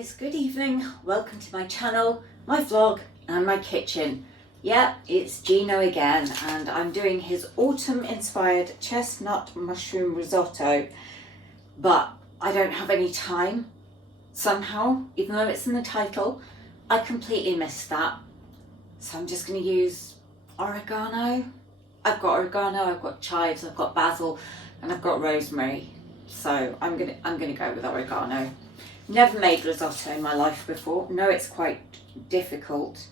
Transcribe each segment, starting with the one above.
guys, good evening. Welcome to my channel, my vlog and my kitchen. Yeah, it's Gino again and I'm doing his autumn inspired chestnut mushroom risotto, but I don't have any time somehow, even though it's in the title. I completely missed that. So I'm just going to use oregano. I've got oregano, I've got chives, I've got basil and I've got rosemary. So I'm gonna go with oregano. Never made risotto in my life before. No, it's quite difficult.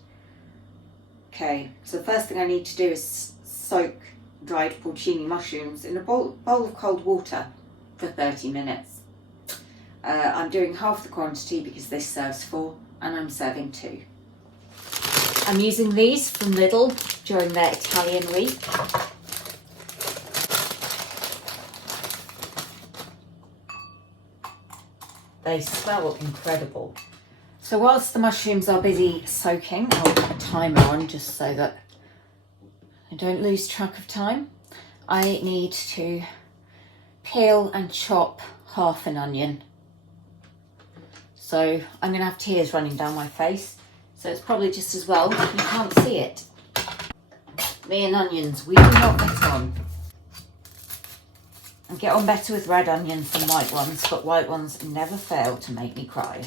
Okay, so the first thing I need to do is soak dried porcini mushrooms in a bowl of cold water for 30 minutes. I'm doing half the quantity because this serves 4 and I'm serving 2. I'm using these from Lidl during their Italian week. They smell incredible. So whilst the mushrooms are busy soaking, I'll put a timer on just so that I don't lose track of time. I need to peel and chop half an onion. So I'm going to have tears running down my face. So it's probably just as well you can't see it. Me and onions, we do not get on. I get on better with red onions than white ones, but white ones never fail to make me cry.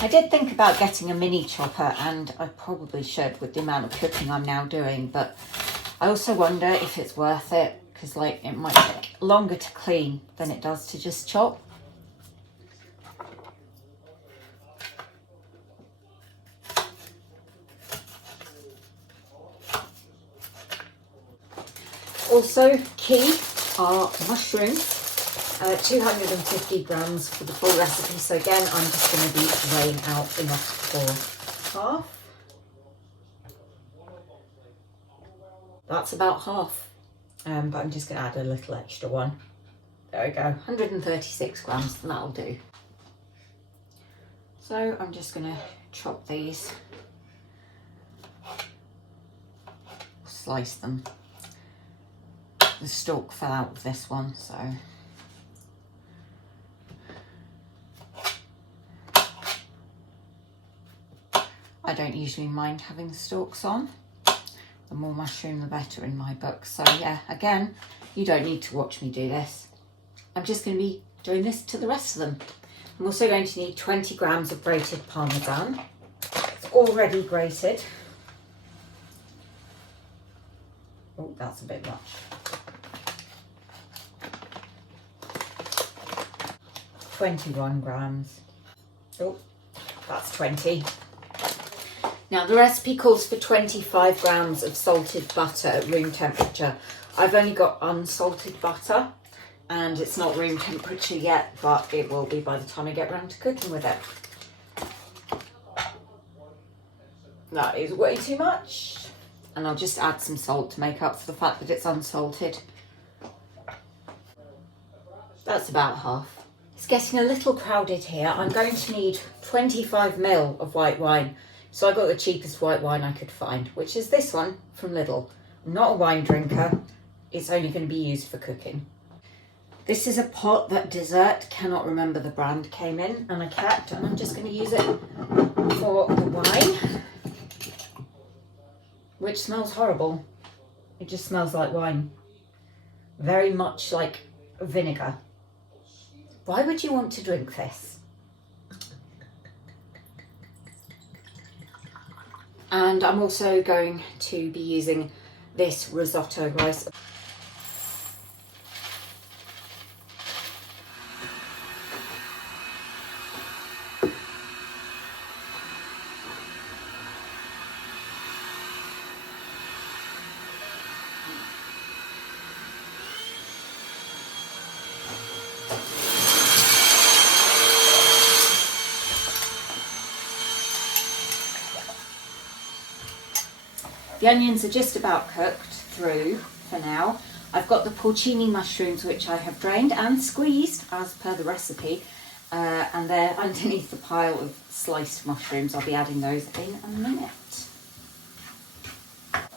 I did think about getting a mini chopper, and I probably should with the amount of cooking I'm now doing, but I also wonder if it's worth it because it might take longer to clean than it does to just chop. Also key are mushrooms. 250 grams for the full recipe. So again, I'm just going to be weighing out enough for half. That's about half, but I'm just going to add a little extra one. There we go, 136 grams, and that'll do. So I'm just going to chop these, slice them. The stalk fell out of this one, so I don't usually mind having the stalks on. The more mushroom, the better in my book. So yeah, again, you don't need to watch me do this. I'm just going to be doing this to the rest of them. I'm also going to need 20 grams of grated parmesan. It's already grated. Oh, that's a bit much. 21 grams. Oh, that's 20. Now the recipe calls for 25 grams of salted butter at room temperature. I've only got unsalted butter and it's not room temperature yet, but it will be by the time I get around to cooking with it. That is way too much. And I'll just add some salt to make up for the fact that it's unsalted. That's about half. It's getting a little crowded here. I'm going to need 25 ml of white wine. So I got the cheapest white wine I could find, which is this one from Lidl. I'm not a wine drinker. It's only going to be used for cooking. This is a pot that Dessert, cannot remember the brand, came in and I kept, and I'm just going to use it for the wine, which smells horrible. It just smells like wine. Very much like vinegar. Why would you want to drink this? And I'm also going to be using this risotto rice. The onions are just about cooked. through for now. I've got the porcini mushrooms, which I have drained and squeezed as per the recipe, and they're underneath the pile of sliced mushrooms. I'll be adding those in a minute.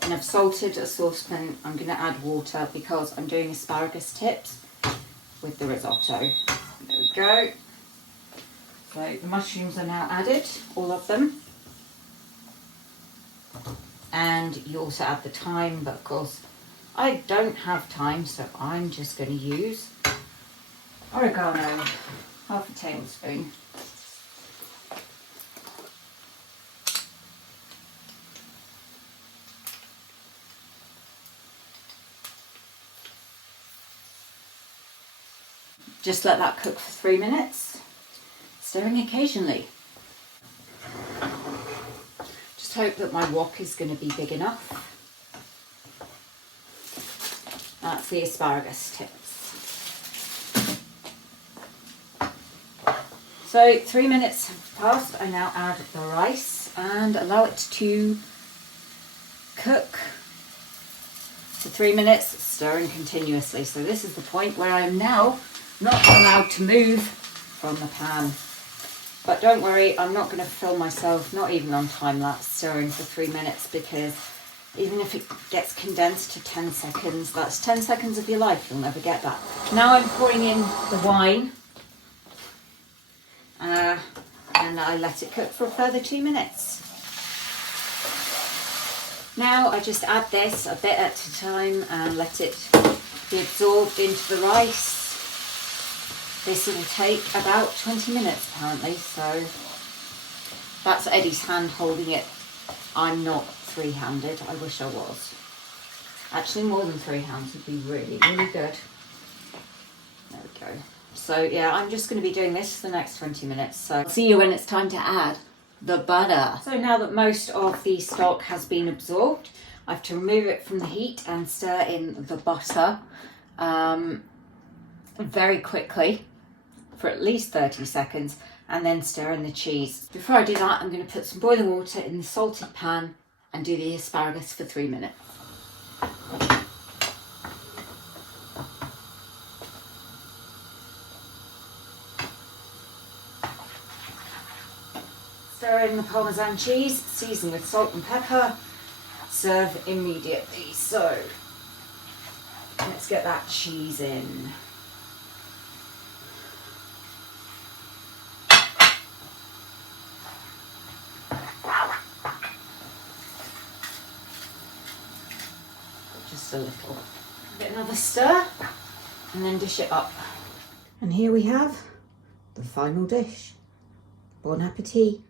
And I've salted a saucepan. I'm going to add water because I'm doing asparagus tips with the risotto. There we go. So the mushrooms are now added, all of them. And you also add the thyme, but of course I don't have thyme, so I'm just going to use oregano, half a tablespoon. Just let that cook for 3 minutes, stirring occasionally. Just hope that my wok is going to be big enough. That's the asparagus tips. So 3 minutes have passed. I now add the rice and allow it to cook for 3 minutes, stirring continuously. So this is the point where I am now not allowed to move from the pan. But don't worry, I'm not going to film myself, not even on time lapse, stirring for 3 minutes, because even if it gets condensed to 10 seconds, that's 10 seconds of your life. You'll never get that. Now I'm pouring in the wine, and I let it cook for a further 2 minutes. Now I just add this a bit at a time and let it be absorbed into the rice. This will take about 20 minutes apparently, so that's Eddie's hand holding it. I'm not three-handed, I wish I was. Actually, more than 3 hands would be really, really good. There we go. So yeah, I'm just going to be doing this for the next 20 minutes. So I'll see you when it's time to add the butter. So now that most of the stock has been absorbed, I have to remove it from the heat and stir in the butter very quickly for at least 30 seconds, and then stir in the cheese. Before I do that, I'm going to put some boiling water in the salted pan and do the asparagus for 3 minutes. Stir in the Parmesan cheese, season with salt and pepper, serve immediately. So let's get that cheese in. Just a little. Get another stir and then dish it up. And here we have the final dish. Bon appetit.